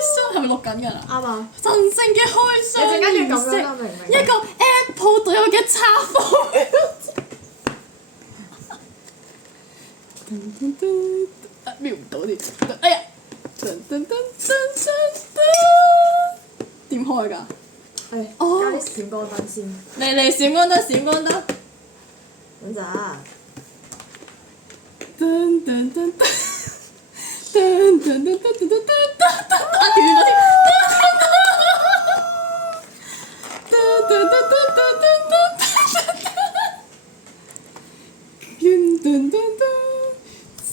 箱係咪錄緊㗎啦？啱啊！神聖嘅開箱你陣間要咁儀式，樣啦，明唔明？一個 Apple 獨有嘅插貨。瞄唔到添，哎呀！點開㗎？誒，哦加啲閃光燈先。嚟閃光燈，閃光燈。等陣啊！啊斷咗添！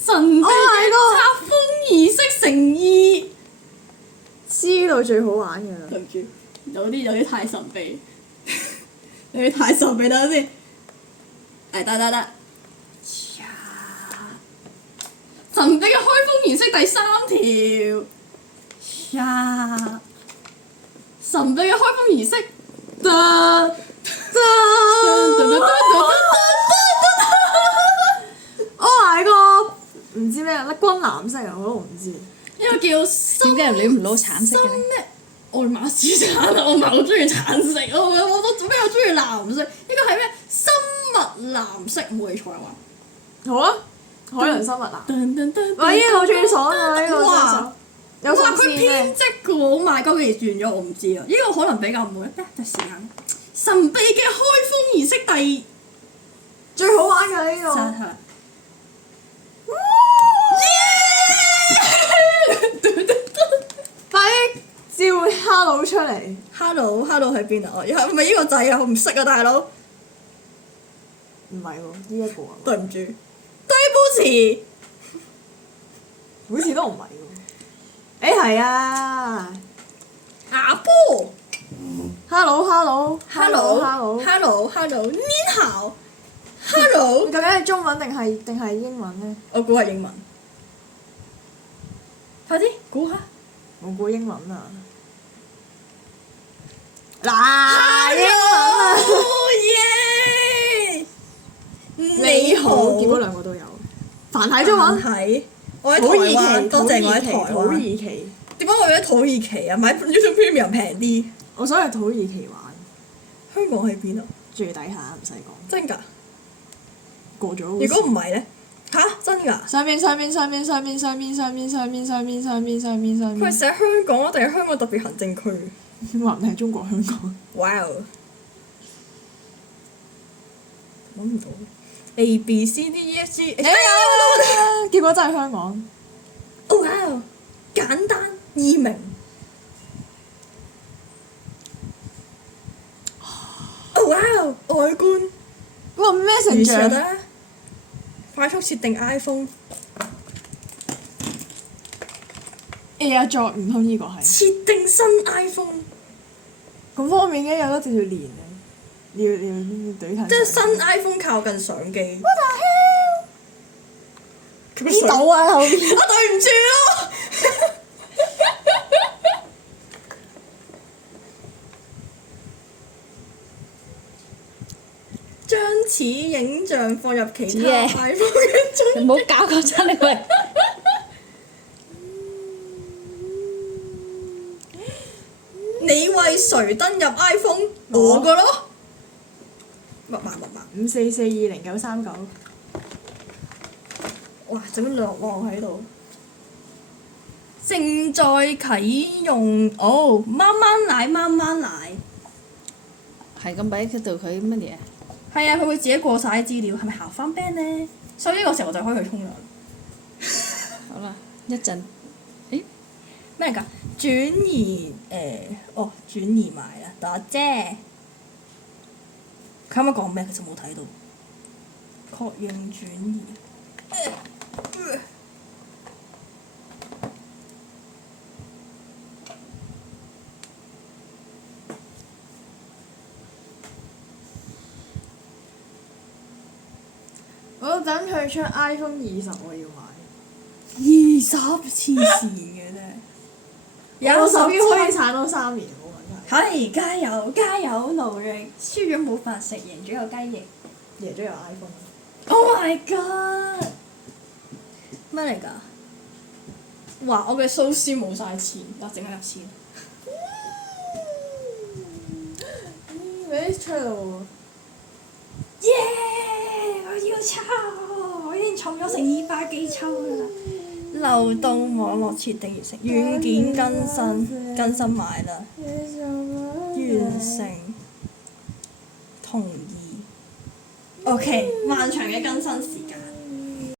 神秘嘅冊封儀式誠意。知道最好玩嘅啦。對唔住，有啲太神秘，有啲太神秘，等下先。得。神秘嘅開封儀式第3條。神秘嘅開封儀式。Oh my god！唔知咩啊？軍藍色啊，我都唔知。呢個叫點解你唔攞橙色嘅咧？咩？愛馬仕橙啊！我唔係好中意橙色，我比較中意藍色。呢個係咩？生物藍色，冇記錯啊嘛。好啊！海洋生物啊！喂，呢喂，呢個最爽啊！呢個最爽。有哇！佢送線嘅。編織嘅喎，好賣鳩幾時轉咗我唔知啊！呢個可能比較冇一時間。神秘嘅開封儀式第最好玩嘅呢個。快啲召 Hello 出嚟。Hello 喺邊啊？係咪呢個掣啊？我唔識啊，大佬。唔係喎，呢一個啊。對唔住，對不起。好似都唔係喎。誒係啊阿波。 ！Hello，你好。Hello。究竟係中文定係英文咧？我估係英文。快啲估下。我估英文啊！嗱，英文啊！耶！你好。結果兩個都有。繁體中文。係。我喺土耳台灣，其，多謝我喺台土耳灣。其。點解我要喺土耳其啊？買 YouTube Premium 平啲。我想去土耳其玩。香港喺邊啊？最底下唔使講。真㗎？過咗。如果唔係咧？吓？真㗎？上面。佢係寫香港啊，定係香港特別行政區？話唔定係中國香港。哇！揾唔到。A B C D E F G H。結果真係香港。哦哇！簡單易明。哦哇！外觀。哇咩成如像？得。快速設定 iPhone。 AirDrop 作唔通呢個係？設定新 iPhone。咁方面嘅有得直接連嘅，要懟睇。即係新 iPhone 靠近相機。What the hell？呢度啊後邊。我對唔住咯。將此影像放入其他嘢 iPhone 嘅中。你唔好搞嗰陣你喂！你為誰登入 iPhone？我個咯。密碼。 54420939。哇！整咗兩行喺度。正在啟用。哦，慢慢來。係咁擺喺度佢乜嘢？係啊，佢會自己過晒啲資料，係咪校翻 band 呢？所以呢個時候我就可以去沖涼。好啦，一陣。誒咩㗎？轉移轉移埋啦，多謝。佢啱啱講咩？其實冇睇到。確認轉移。我等佢出 iPhone 20我要買。 20黐線嘅啫。我手機可以撐到3年冇問題。係，加油努力，輸咗冇飯食，贏咗有雞翼。贏咗有 iPhone。 Oh my god！咩嚟㗎？哇！我嘅蘇斯冇晒錢，我整緊入錢。俾啲出嚟喎！耶！我要抽，我已經儲咗成200幾抽啦。流動網絡設定完成，軟件更新埋啦，完成，同意。OK，漫長嘅更新時